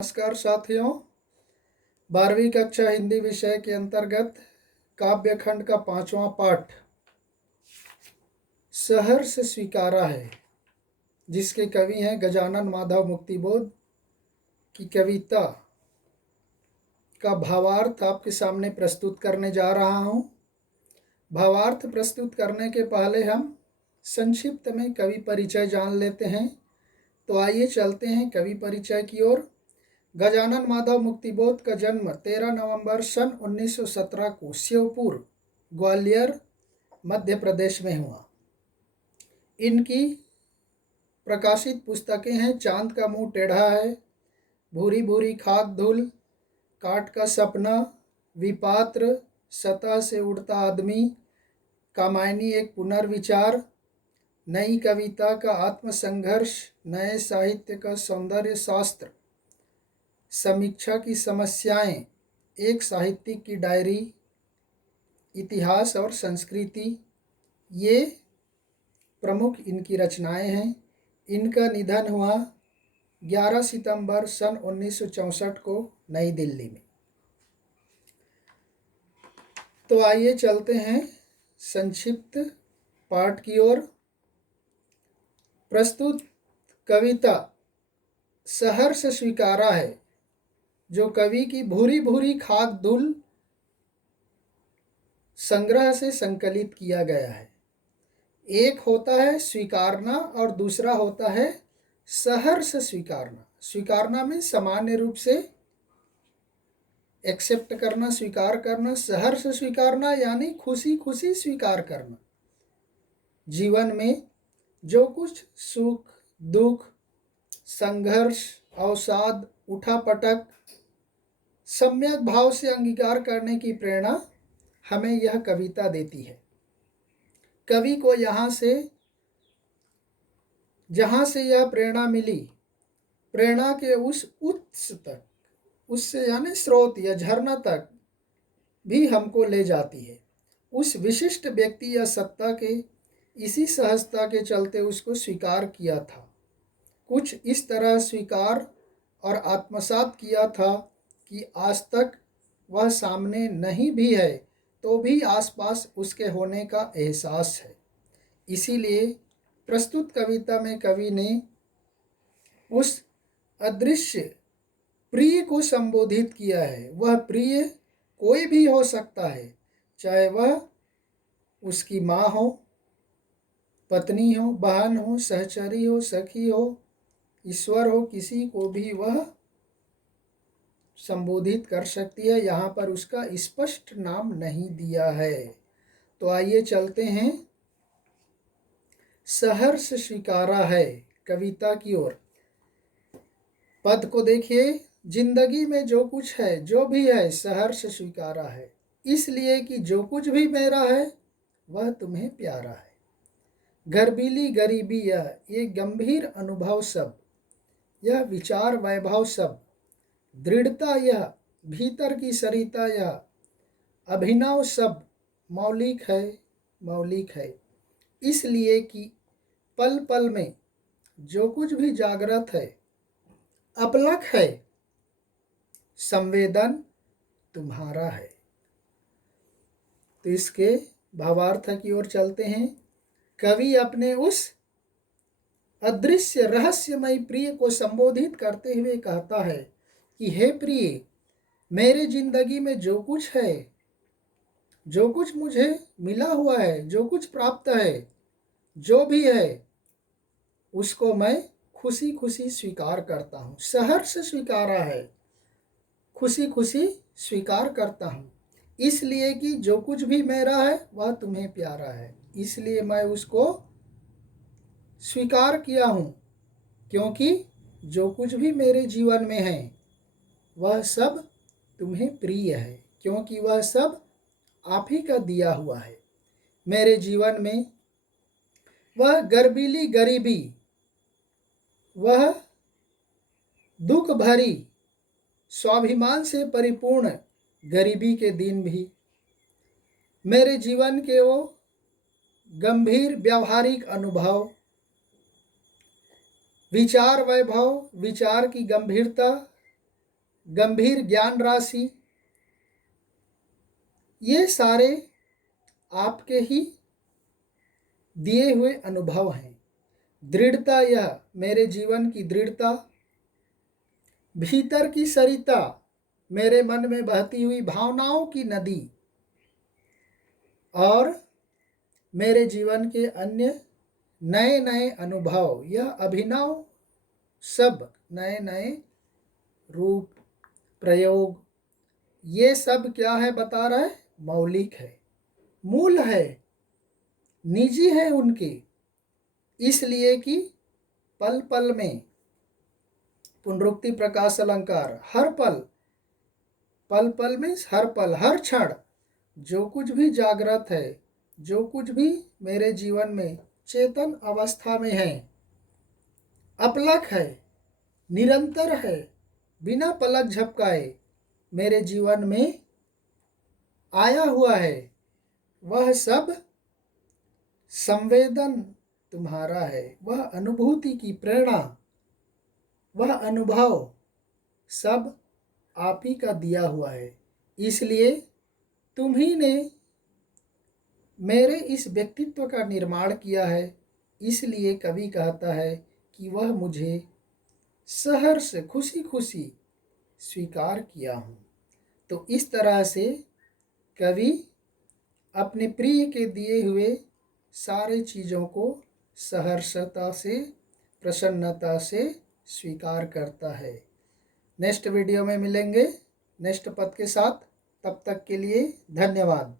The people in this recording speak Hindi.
नमस्कार साथियों, 12वीं कक्षा हिंदी विषय के अंतर्गत काव्य खंड का 5वां पाठ सहर्ष स्वीकारा है, जिसके कवि हैं गजानन माधव मुक्तिबोध की कविता का भावार्थ आपके सामने प्रस्तुत करने जा रहा हूं। भावार्थ प्रस्तुत करने के पहले हम संक्षिप्त में कवि परिचय जान लेते हैं। तो आइए चलते हैं कवि परिचय की ओर। गजानन माधव मुक्तिबोध का जन्म 13 नवंबर सन 1917 को श्योपुर, ग्वालियर, मध्य प्रदेश में हुआ। इनकी प्रकाशित पुस्तकें हैं चांद का मुंह टेढ़ा है, भूरी भूरी खाक धूल, काट का सपना, विपात्र, सतह से उड़ता आदमी, कामायनी एक पुनर्विचार, नई कविता का आत्मसंघर्ष, नए साहित्य का सौंदर्य शास्त्र, समीक्षा की समस्याएं, एक साहित्यिक की डायरी, इतिहास और संस्कृति, ये प्रमुख इनकी रचनाएं हैं। इनका निधन हुआ 11 सितंबर सन 1964 को नई दिल्ली में। तो आइए चलते हैं संक्षिप्त पाठ की ओर। प्रस्तुत कविता सहर्ष स्वीकारा है, जो कवि की भूरी भूरी खाक धूल संग्रह से संकलित किया गया है। एक होता है स्वीकारना और दूसरा होता है सहर्ष स्वीकारना। स्वीकारना में सामान्य रूप से एक्सेप्ट करना, स्वीकार करना। सहर्ष स्वीकारना यानी खुशी खुशी स्वीकार करना। जीवन में जो कुछ सुख, दुख, संघर्ष, अवसाद, उठापटक सम्यक भाव से अंगीकार करने की प्रेरणा हमें यह कविता देती है। कवि को जहाँ से यह प्रेरणा मिली, प्रेरणा के उस उत्स तक, उससे यानी स्रोत या झरना तक भी हमको ले जाती है। उस विशिष्ट व्यक्ति या सत्ता के इसी सहजता के चलते उसको स्वीकार किया था। कुछ इस तरह स्वीकार और आत्मसात किया था कि आज तक वह सामने नहीं भी है तो भी आसपास उसके होने का एहसास है। इसीलिए प्रस्तुत कविता में कवि ने उस अदृश्य प्रिय को संबोधित किया है। वह प्रिय कोई भी हो सकता है, चाहे वह उसकी माँ हो, पत्नी हो, बहन हो, सहचरी हो, सखी हो, ईश्वर हो, किसी को भी वह संबोधित कर सकती है। यहाँ पर उसका स्पष्ट नाम नहीं दिया है। तो आइए चलते हैं सहर्ष स्वीकारा है कविता की ओर। पद को देखिए, जिंदगी में जो कुछ है, जो भी है, सहर्ष स्वीकारा है, इसलिए कि जो कुछ भी मेरा है वह तुम्हें प्यारा है। गर्बीली गरीबी यह, ये गंभीर अनुभव सब, यह विचार वैभव सब, दृढ़ता यह, भीतर की सरिता यह, अभिनव सब मौलिक है, मौलिक है। इसलिए कि पल पल में जो कुछ भी जागृत है, अपलक है, संवेदन तुम्हारा है। तो इसके भावार्थ की ओर चलते हैं। कवि अपने उस अदृश्य रहस्यमय प्रिय को संबोधित करते हुए कहता है कि हे प्रिय, मेरे जिंदगी में जो कुछ है, जो कुछ मुझे मिला हुआ है, जो कुछ प्राप्त है, जो भी है, उसको मैं खुशी खुशी स्वीकार करता हूँ। सहर्ष स्वीकारा है, खुशी खुशी स्वीकार करता हूँ। इसलिए कि जो कुछ भी मेरा है वह तुम्हें प्यारा है, इसलिए मैं उसको स्वीकार किया हूँ। क्योंकि जो कुछ भी मेरे जीवन में है वह सब तुम्हें प्रिय है, क्योंकि वह सब आप ही का दिया हुआ है। मेरे जीवन में वह गर्बीली गरीबी, वह दुख भरी, स्वाभिमान से परिपूर्ण गरीबी के दिन भी, मेरे जीवन के वो गंभीर व्यावहारिक अनुभव, विचार वैभव, विचार की गंभीरता, गंभीर ज्ञान राशि, ये सारे आपके ही दिए हुए अनुभव हैं। दृढ़ता, यह मेरे जीवन की दृढ़ता, भीतर की सरिता, मेरे मन में बहती हुई भावनाओं की नदी, और मेरे जीवन के अन्य नए नए अनुभव, यह अभिनव, सब नए नए रूप, प्रयोग, ये सब क्या है बता रहा है, मौलिक है, मूल है, निजी है उनके, इसलिए कि पल पल में, पुनरुक्ति प्रकाश अलंकार, हर पल, पल पल में हर पल, हर क्षण जो कुछ भी जागृत है, जो कुछ भी मेरे जीवन में चेतन अवस्था में है, अपलक है, निरंतर है, बिना पलक झपकाए मेरे जीवन में आया हुआ है, वह सब संवेदन तुम्हारा है, वह अनुभूति की प्रेरणा, वह अनुभव सब आप ही का दिया हुआ है। इसलिए तुम्ही ने मेरे इस व्यक्तित्व का निर्माण किया है। इसलिए कवि कहता है कि वह मुझे सहर्ष खुशी खुशी स्वीकार किया हूँ। तो इस तरह से कवि अपने प्रिय के दिए हुए सारे चीज़ों को सहर्षता से, प्रसन्नता से स्वीकार करता है। नेक्स्ट वीडियो में मिलेंगे नेक्स्ट पद के साथ। तब तक के लिए धन्यवाद।